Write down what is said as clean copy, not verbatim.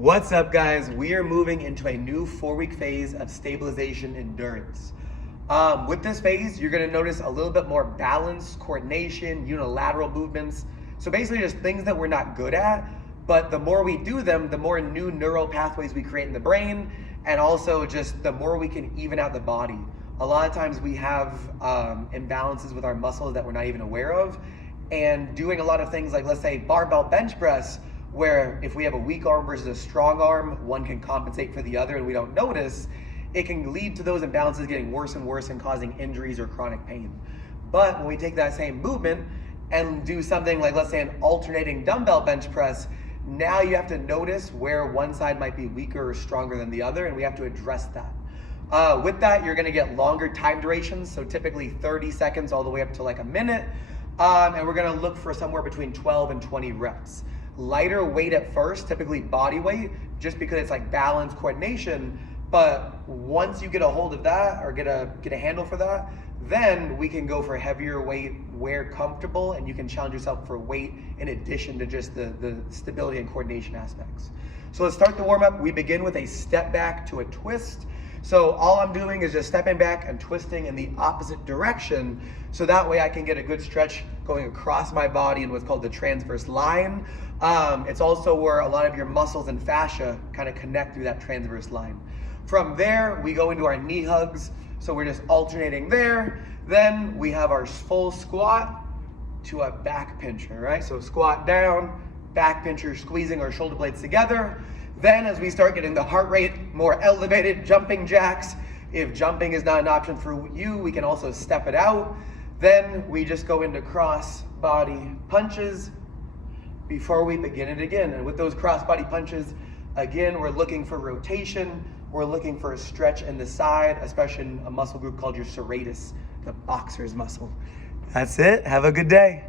What's up, guys? We are moving into a new 4-week phase of stabilization endurance. With this phase, you're going to notice a little bit more balance, coordination, unilateral movements. So basically just things that we're not good at, but the more we do them, the more new neural pathways we create in the brain, and also just the more we can even out the body. A lot of times we have imbalances with our muscles that we're not even aware of, and doing a lot of things like, let's say, barbell bench press, where if we have a weak arm versus a strong arm, one can compensate for the other and we don't notice, it can lead to those imbalances getting worse and worse and causing injuries or chronic pain. But when we take that same movement and do something like, let's say, an alternating dumbbell bench press, now you have to notice where one side might be weaker or stronger than the other, and we have to address that. With that, you're gonna get longer time durations, so typically 30 seconds all the way up to like a minute, and we're gonna look for somewhere between 12 and 20 reps. Lighter weight at first, typically body weight, just because it's like balance, coordination. But once you get a hold of that or get a handle for that, then we can go for heavier weight where comfortable, and you can challenge yourself for weight in addition to just the stability and coordination aspects. So let's start the warm up. We begin with a step back to a twist. So all I'm doing is just stepping back and twisting in the opposite direction, so that way I can get a good stretch going across my body in what's called the transverse line. It's also where a lot of your muscles and fascia kind of connect through that transverse line. From there, we go into our knee hugs. So we're just alternating there. Then we have our full squat to a back pincher, right? So squat down, back pincher, squeezing our shoulder blades together. Then as we start getting the heart rate more elevated, jumping jacks. If jumping is not an option for you, we can also step it out. Then we just go into cross body punches before we begin it again. And with those cross body punches, again, we're looking for rotation. We're looking for a stretch in the side, especially in a muscle group called your serratus, the boxer's muscle. That's it. Have a good day.